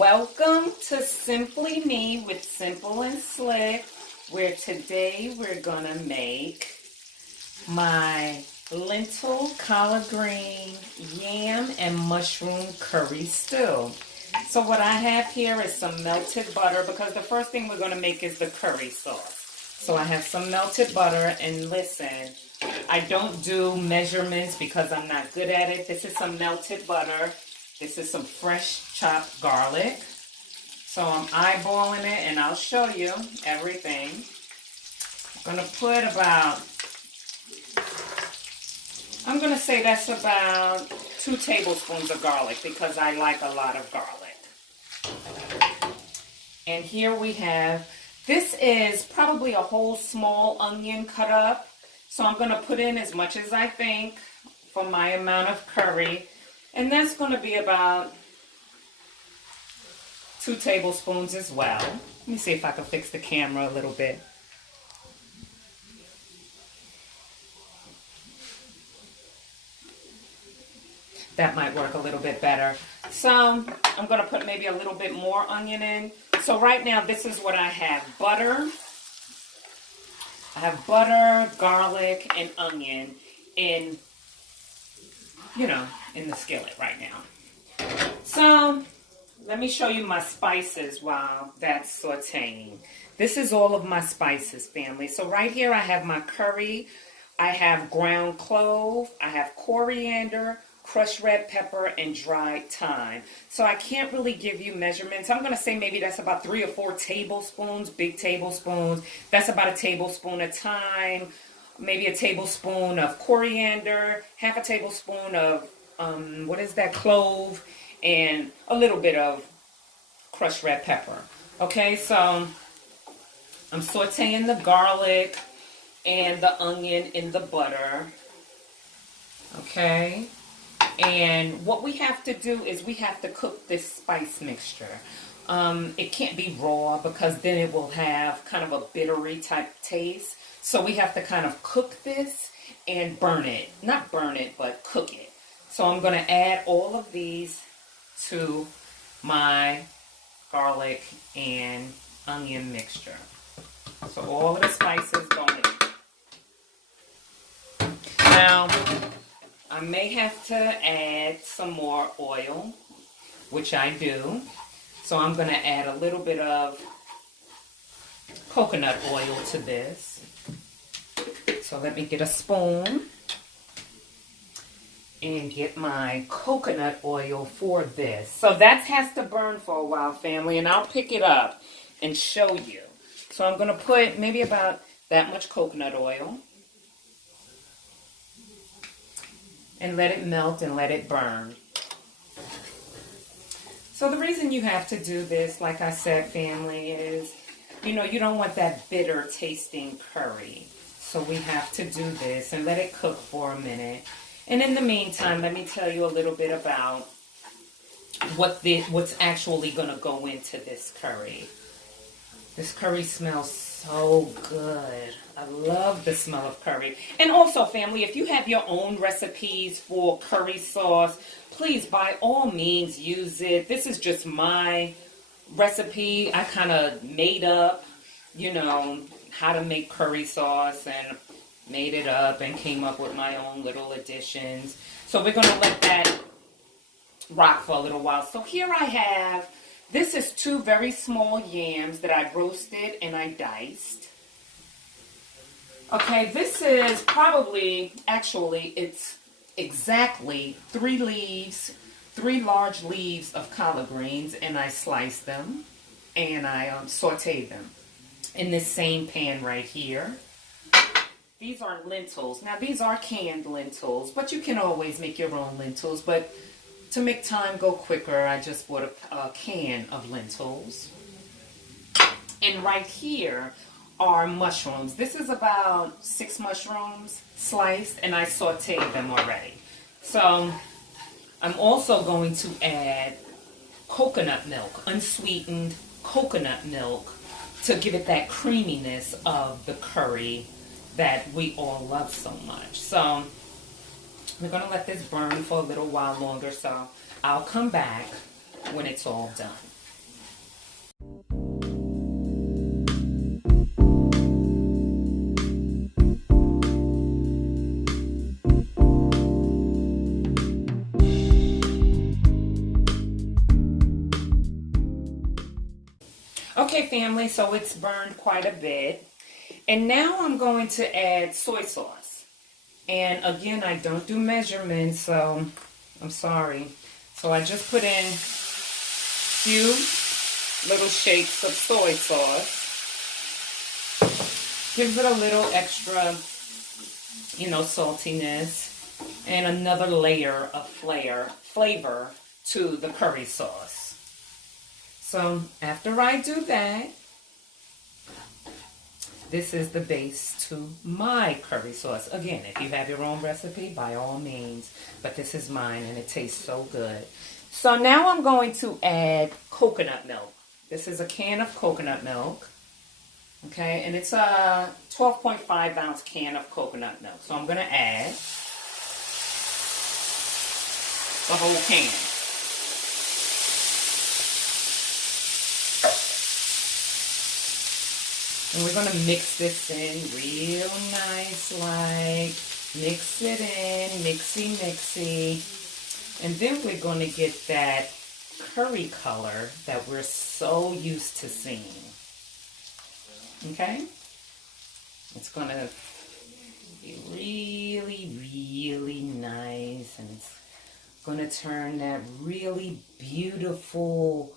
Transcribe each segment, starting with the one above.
Welcome to Simply Me with Simple and Slique, where today we're gonna make my lentil, collard green, yam, and mushroom curry stew. So what I have here is some melted butter, because the first thing we're gonna make is the curry sauce. So I have some melted butter, and listen, I don't do measurements because I'm not good at it. This is some melted butter. This is some fresh chopped garlic. So I'm eyeballing it, and I'll show you everything. I'm going to put about, I'm going to say that's about 2 tablespoons of garlic because I like a lot of garlic. And here we have, this is probably a whole small onion cut up. So I'm going to put in as much as I think for my amount of curry. And that's going to be about 2 tablespoons as well. Let me see if I can fix the camera a little bit. That might work a little bit better. So I'm going to put maybe a little bit more onion in. So right now this is what I have. Butter. I have butter, garlic, and onion in the skillet right now. So let me show you my spices while that's sauteing. This is all of my spices, family. So right here I have my curry. I have ground clove. I have coriander, crushed red pepper, and dried thyme. So I can't really give you measurements. I'm going to say maybe that's about 3 or 4 tablespoons, big tablespoons. That's about a tablespoon of thyme, maybe a tablespoon of coriander, half a tablespoon of clove, and a little bit of crushed red pepper. Okay, so I'm sauteing the garlic and the onion in the butter. Okay, and what we have to do is we have to cook this spice mixture. It can't be raw because then it will have kind of a bittery type taste. So we have to kind of cook this and burn it. Not burn it, but cook it. So I'm going to add all of these to my garlic and onion mixture. So all of the spices go in. Now, I may have to add some more oil, which I do. So I'm going to add a little bit of coconut oil to this. So let me get a spoon and get my coconut oil for this. So that has to burn for a while, family, and I'll pick it up and show you. So I'm going to put maybe about that much coconut oil and let it melt and let it burn. So the reason you have to do this, like I said, family, is, you don't want that bitter tasting curry. So we have to do this and let it cook for a minute. And in the meantime, let me tell you a little bit about what's actually going to go into this curry. This curry smells so good. I love the smell of curry. And also, family, if you have your own recipes for curry sauce, please, by all means, use it. This is just my recipe. I kind of made up, how to make curry sauce, and made it up and came up with my own little additions. So we're going to let that rock for a little while. So here I have, this is 2 very small yams that I roasted and I diced. Okay, this is it's exactly 3 large leaves of collard greens, and I sliced them and I sauteed them in this same pan right here. These are lentils. Now, these are canned lentils, but you can always make your own lentils. But to make time go quicker, I just bought a can of lentils. And right here are mushrooms. This is about 6 mushrooms sliced, and I sauteed them already. So I'm also going to add coconut milk, unsweetened coconut milk, to give it that creaminess of the curry that we all love so much. So we're going to let this burn for a little while longer, so I'll come back when it's all done. Okay, family, so it's burned quite a bit. And now I'm going to add soy sauce. And again, I don't do measurements, so I'm sorry. So I just put in a few little shakes of soy sauce. Gives it a little extra, saltiness. And another layer of flavor to the curry sauce. So after I do that, this is the base to my curry sauce. Again, if you have your own recipe, by all means. But this is mine, and it tastes so good. So now I'm going to add coconut milk. This is a can of coconut milk. Okay, and it's a 12.5 ounce can of coconut milk. So I'm going to add the whole can. And we're going to mix this in real nice, like mix it in, mixy. And then we're going to get that curry color that we're so used to seeing. Okay? It's going to be really, really nice, and it's going to turn that really beautiful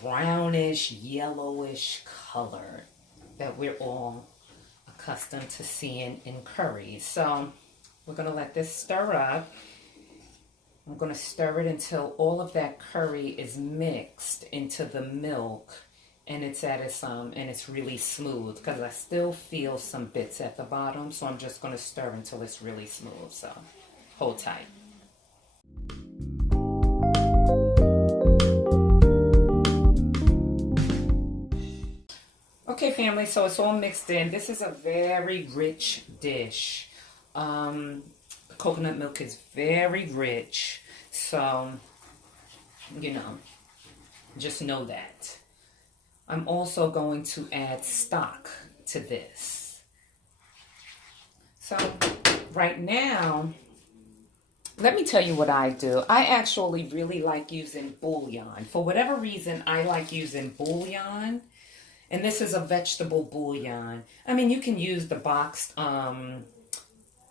brownish, yellowish color that we're all accustomed to seeing in curries. So we're going to let this stir up. I'm going to stir it until all of that curry is mixed into the milk and it's at its and it's really smooth, because I still feel some bits at the bottom. So I'm just going to stir until it's really smooth. So hold tight. Okay, family, so it's all mixed in. This is a very rich dish. Coconut milk is very rich, so, just know that. I'm also going to add stock to this. So, right now, let me tell you what I do. I actually really like using bouillon. For whatever reason, I like using bouillon. And this is a vegetable bouillon. I mean, you can use the boxed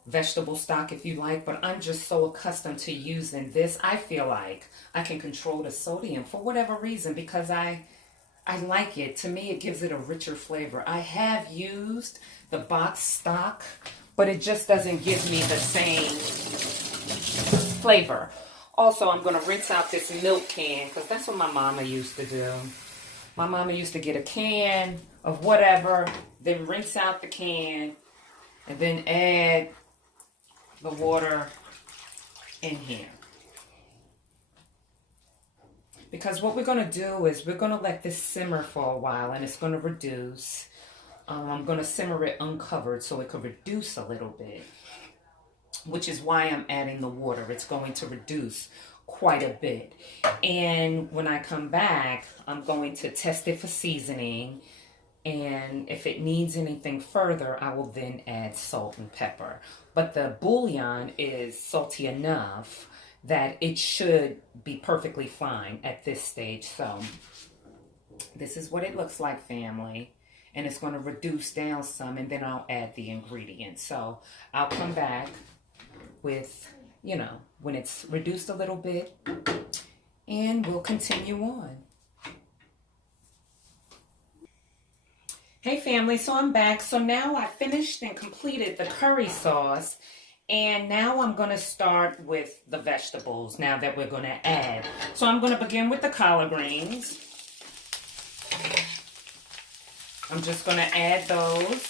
vegetable stock if you like, but I'm just so accustomed to using this. I feel like I can control the sodium for whatever reason, because I like it. To me, it gives it a richer flavor. I have used the boxed stock, but it just doesn't give me the same flavor. Also, I'm going to rinse out this milk can, because that's what my mama used to do. My mama used to get a can of whatever, then rinse out the can, and then add the water in here. Because what we're going to do is we're going to let this simmer for a while, and it's going to reduce. I'm going to simmer it uncovered so it could reduce a little bit, which is why I'm adding the water. It's going to reduce quite a bit. And when I come back, I'm going to test it for seasoning, and if it needs anything further, I will then add salt and pepper. But the bouillon is salty enough that it should be perfectly fine at this stage. So this is what it looks like, family, and it's going to reduce down some, and then I'll add the ingredients. So I'll come back with, when it's reduced a little bit, and we'll continue on. Hey family, so I'm back. So now I finished and completed the curry sauce, and now I'm going to start with the vegetables now that we're going to add. So I'm going to begin with the collard greens. I'm just going to add those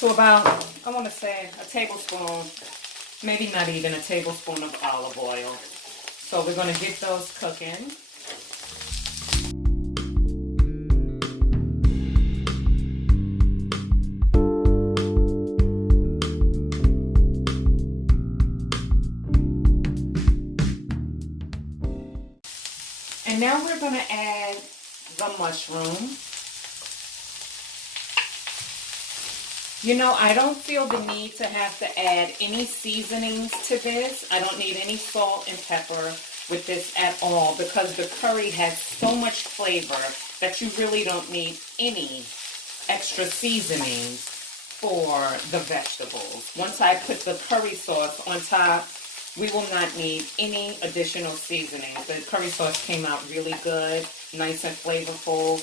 to about, I want to say, a tablespoon, maybe not even a tablespoon of olive oil. So we're going to get those cooking. And now we're going to add the mushroom. I don't feel the need to have to add any seasonings to this. I don't need any salt and pepper with this at all, because the curry has so much flavor that you really don't need any extra seasonings for the vegetables. Once I put the curry sauce on top, we will not need any additional seasonings. The curry sauce came out really good, nice and flavorful,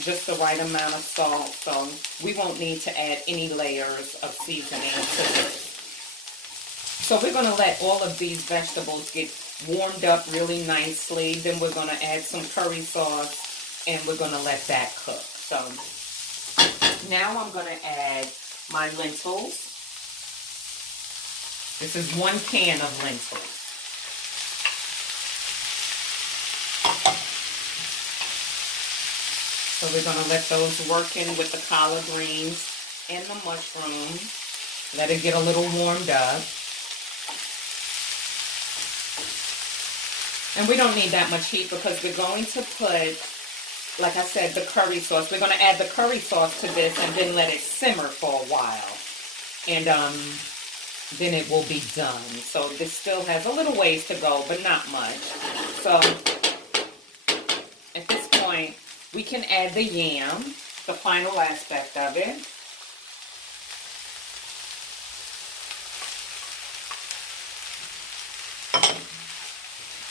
just the right amount of salt, so we won't need to add any layers of seasoning to this. So we're going to let all of these vegetables get warmed up really nicely. Then we're going to add some curry sauce and we're going to let that cook. So now I'm going to add my lentils. This is 1 can of lentils. So we're going to let those work in with the collard greens and the mushrooms. Let it get a little warmed up. And we don't need that much heat because we're going to put, like I said, the curry sauce. We're going to add the curry sauce to this and then let it simmer for a while. And then it will be done. So this still has a little ways to go, but not much. So at this point, we can add the yam, the final aspect of it.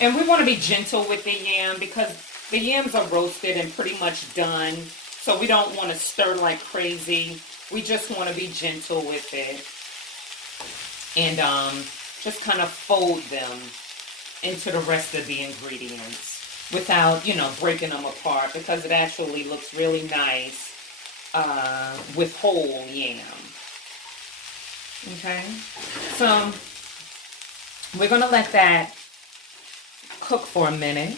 And we want to be gentle with the yam because the yams are roasted and pretty much done. So we don't want to stir like crazy. We just want to be gentle with it. And just kind of fold them into the rest of the ingredients without, you know, breaking them apart, because it actually looks really nice with whole yam. Okay, so we're going to let that cook for a minute.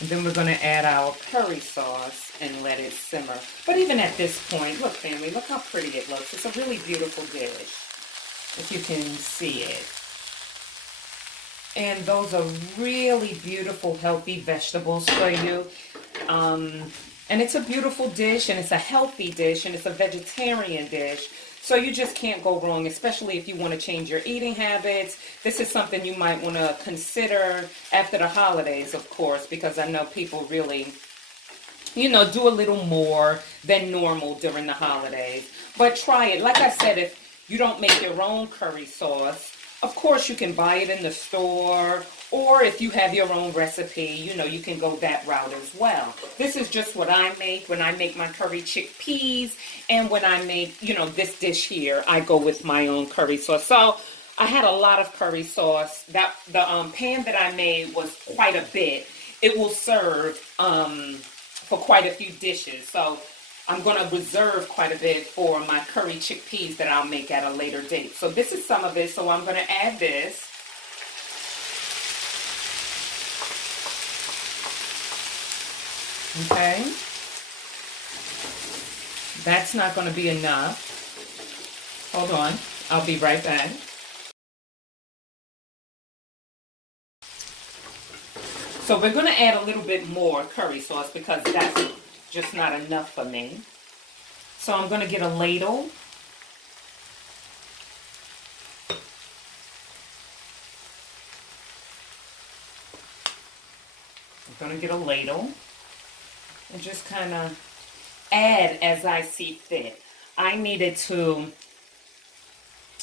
And then we're going to add our curry sauce and let it simmer. But even at this point, look family, look how pretty it looks. It's a really beautiful dish, if you can see it. And those are really beautiful, healthy vegetables for you. And it's a beautiful dish, and it's a healthy dish, and it's a vegetarian dish. So you just can't go wrong, especially if you want to change your eating habits. This is something you might want to consider after the holidays, of course, because I know people really, you know, do a little more than normal during the holidays. But try it. Like I said, if you don't make your own curry sauce, of course you can buy it in the store, or if you have your own recipe, you know, you can go that route as well. This is just what I make when I make my curry chickpeas, and when I make, you know, this dish here, I go with my own curry sauce. So I had a lot of curry sauce. That the pan that I made was quite a bit. It will serve for quite a few dishes. So I'm going to reserve quite a bit for my curry chickpeas that I'll make at a later date. So this is some of it. So I'm going to add this. Okay. That's not going to be enough. Hold on. I'll be right back. So we're going to add a little bit more curry sauce because that's just not enough for me. So I'm going to get a ladle. I'm going to get a ladle and just kind of add as I see fit. I needed to,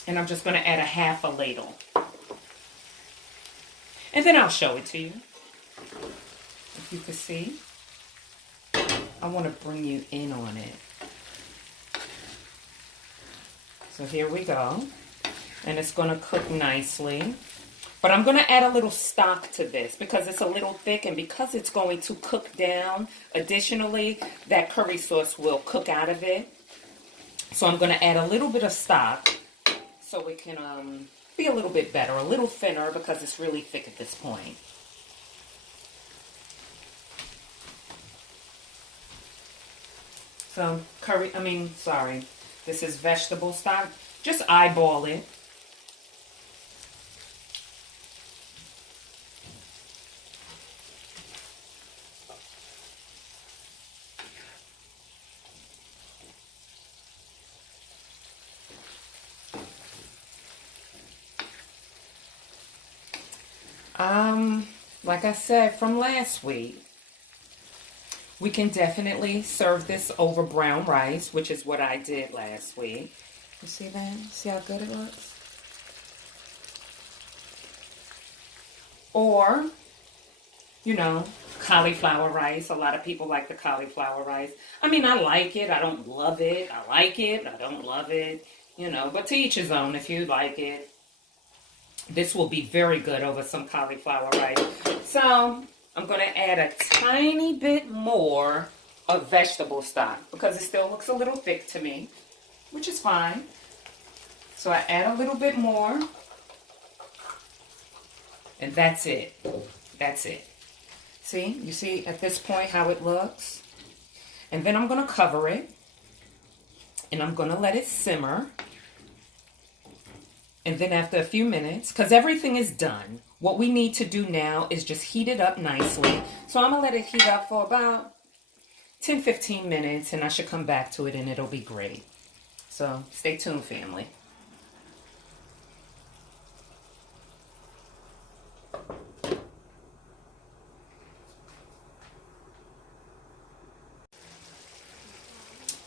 and I'm just going to add a half a ladle. And then I'll show it to you. If you can see. I want to bring you in on it. So here we go. And it's going to cook nicely. But I'm going to add a little stock to this because it's a little thick, and because it's going to cook down, additionally, that curry sauce will cook out of it. So I'm going to add a little bit of stock so it can be a little bit better, a little thinner because it's really thick at this point. So this is vegetable stock. Just eyeball it. Like I said from last week, We can definitely serve this over brown rice, which is what I did last week. You see that? See how good it looks? Or, you know, cauliflower rice. A lot of people like the cauliflower rice. I mean, I like it. I don't love it. I like it. I don't love it. You know, but to each his own. If you like it, this will be very good over some cauliflower rice. So I'm going to add a tiny bit more of vegetable stock because it still looks a little thick to me, which is fine. So I add a little bit more, and that's it. That's it. See? You see at this point how it looks? And then I'm going to cover it, and I'm going to let it simmer. And then after a few minutes, because everything is done, what we need to do now is just heat it up nicely. So I'm going to let it heat up for about 10-15 minutes, and I should come back to it, and it'll be great. So stay tuned, family.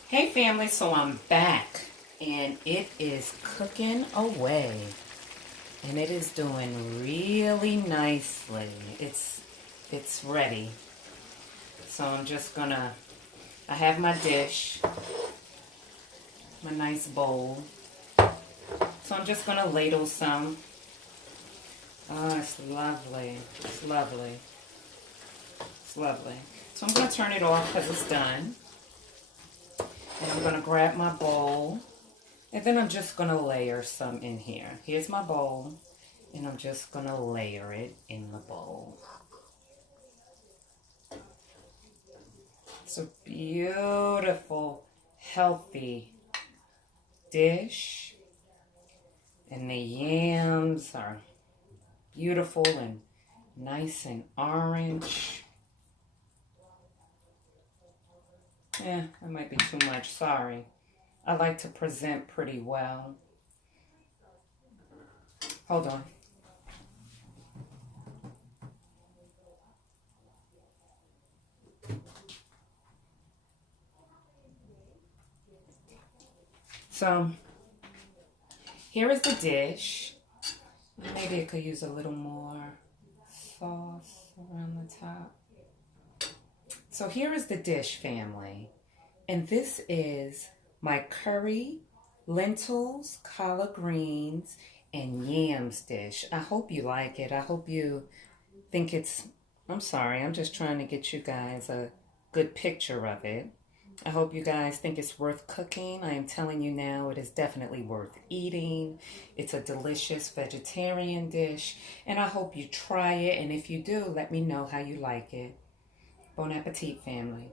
Hey, family, so I'm back. And it is cooking away. And it is doing really nicely. It's ready. So I'm just gonna, I have my dish, my nice bowl. So I'm just gonna ladle some. Oh, it's lovely. It's lovely. It's lovely. So I'm gonna turn it off because it's done. And I'm gonna grab my bowl. And then I'm just going to layer some in here. Here's my bowl, and I'm just going to layer it in the bowl. It's a beautiful, healthy dish. And the yams are beautiful and nice and orange. Yeah, that might be too much, sorry. I like to present pretty well. Hold on. So, here is the dish. Maybe I could use a little more sauce around the top. So here is the dish, family. And this is my curry, lentils, collard greens, and yams dish. I hope you like it. I hope you think it's, I'm sorry, I'm just trying to get you guys a good picture of it. I hope you guys think it's worth cooking. I am telling you now, it is definitely worth eating. It's a delicious vegetarian dish, and I hope you try it. And if you do, let me know how you like it. Bon appetit, family.